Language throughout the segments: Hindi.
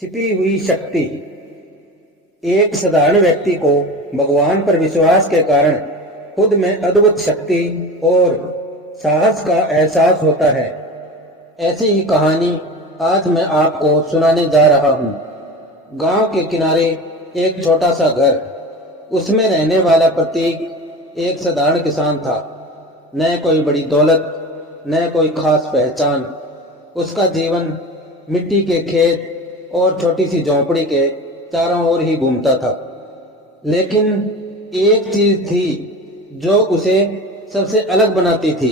छिपी हुई शक्ति। एक साधारण व्यक्ति को भगवान पर विश्वास के कारण खुद में अद्भुत शक्ति और साहस का एहसास होता है। ऐसी ही कहानी आज मैं आपको सुनाने जा रहा हूँ। गांव के किनारे एक छोटा सा घर, उसमें रहने वाला प्रतीक एक साधारण किसान था। न कोई बड़ी दौलत, न कोई खास पहचान। उसका जीवन मिट्टी के खेत और छोटी सी झोंपड़ी के चारों ओर ही घूमता था। लेकिन एक चीज थी जो उसे सबसे अलग बनाती थी,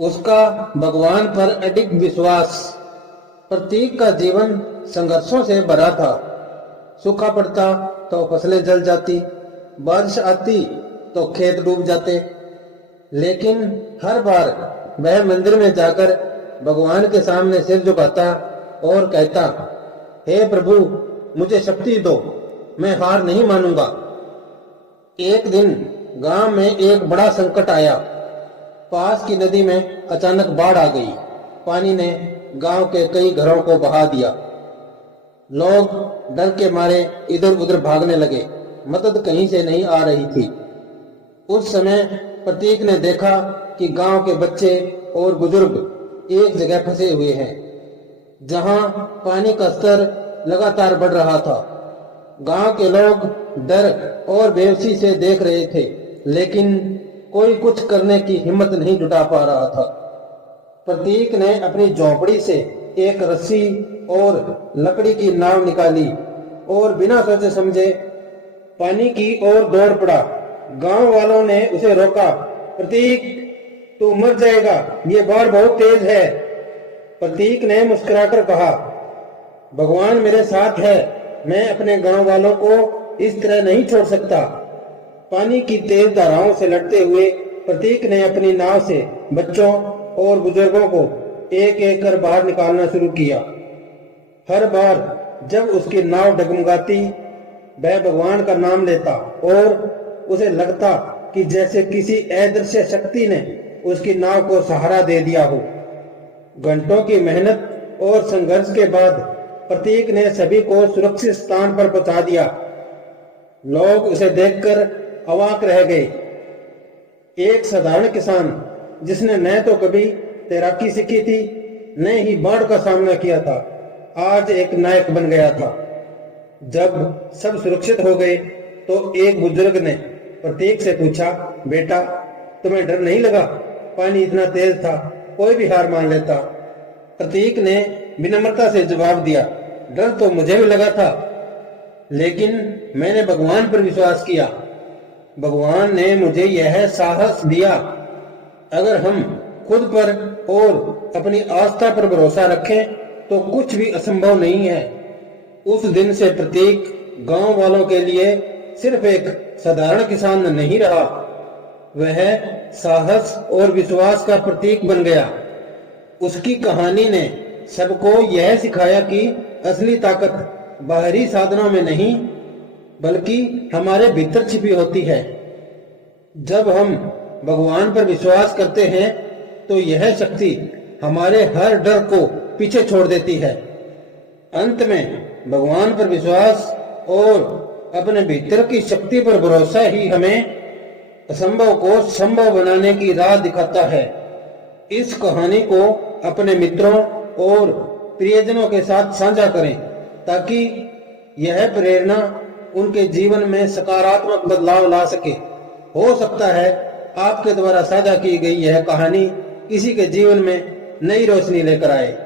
उसका भगवान पर अडिग विश्वास। प्रतीक का जीवन संघर्षों से भरा था। सूखा पड़ता तो फसलें जल जाती, बारिश आती तो खेत डूब जाते। लेकिन हर बार वह मंदिर में जाकर भगवान के सामने सिर झुकाता और कहता, हे प्रभु, मुझे शक्ति दो, मैं हार नहीं मानूंगा। एक दिन गांव में एक बड़ा संकट आया। पास की नदी में अचानक बाढ़ आ गई। पानी ने गांव के कई घरों को बहा दिया। लोग डर के मारे इधर उधर भागने लगे। मदद कहीं से नहीं आ रही थी। उस समय प्रतीक ने देखा कि गांव के बच्चे और बुजुर्ग एक जगह फंसे हुए हैं, जहां पानी का स्तर लगातार बढ़ रहा था। गांव के लोग डर और बेबसी से देख रहे थे, लेकिन कोई कुछ करने की हिम्मत नहीं जुटा पा रहा था। प्रतीक ने अपनी झोंपड़ी से एक रस्सी और लकड़ी की नाव निकाली और बिना सोचे समझे पानी की ओर दौड़ पड़ा। गांव वालों ने उसे रोका। प्रतीक, तू मर जाएगा, ये बाढ़ बहुत तेज है। प्रतीक ने मुस्कुराकर कहा, भगवान मेरे साथ है, मैं अपने गांव वालों को इस तरह नहीं छोड़ सकता। पानी की तेज धाराओं से लड़ते हुए प्रतीक ने अपनी नाव से बच्चों और बुजुर्गों को एक एक कर बाहर निकालना शुरू किया। हर बार जब उसकी नाव डगमगाती, वह भगवान का नाम लेता और उसे लगता कि जैसे किसी अदृश्य शक्ति ने उसकी नाव को सहारा दे दिया हो। घंटों की मेहनत और संघर्ष के बाद प्रतीक ने सभी को सुरक्षित स्थान पर पहुंचा दिया। लोग उसे देखकर अवाक रह गए। एक साधारण किसान जिसने न तो कभी तैराकी सीखी थी, न ही बाढ़ का सामना किया था, आज एक नायक बन गया था। जब सब सुरक्षित हो गए तो एक बुजुर्ग ने प्रतीक से पूछा, बेटा, तुम्हें डर नहीं लगा? पानी इतना तेज था, कोई भी हार मान लेता। प्रतीक ने विनम्रता से जवाब दिया, डर तो मुझे भी लगा था, लेकिन मैंने भगवान पर विश्वास किया। भगवान ने मुझे यह साहस दिया। अगर हम खुद पर और अपनी आस्था पर भरोसा रखें तो कुछ भी असंभव नहीं है। उस दिन से प्रतीक गांव वालों के लिए सिर्फ एक साधारण किसान नहीं रहा, वह साहस और विश्वास का प्रतीक बन गया। उसकी कहानी ने सबको यह सिखाया कि असली ताकत बाहरी साधनों में नहीं, बल्कि हमारे भीतर छिपी होती है। जब हम भगवान पर विश्वास करते हैं तो यह शक्ति हमारे हर डर को पीछे छोड़ देती है। अंत में भगवान पर विश्वास और अपने भीतर की शक्ति पर भरोसा ही हमें असंभव को संभव बनाने की राह दिखाता है। इस कहानी को अपने मित्रों और प्रियजनों के साथ साझा करें, ताकि यह प्रेरणा उनके जीवन में सकारात्मक बदलाव ला सके। हो सकता है आपके द्वारा साझा की गई यह कहानी किसी के जीवन में नई रोशनी लेकर आए।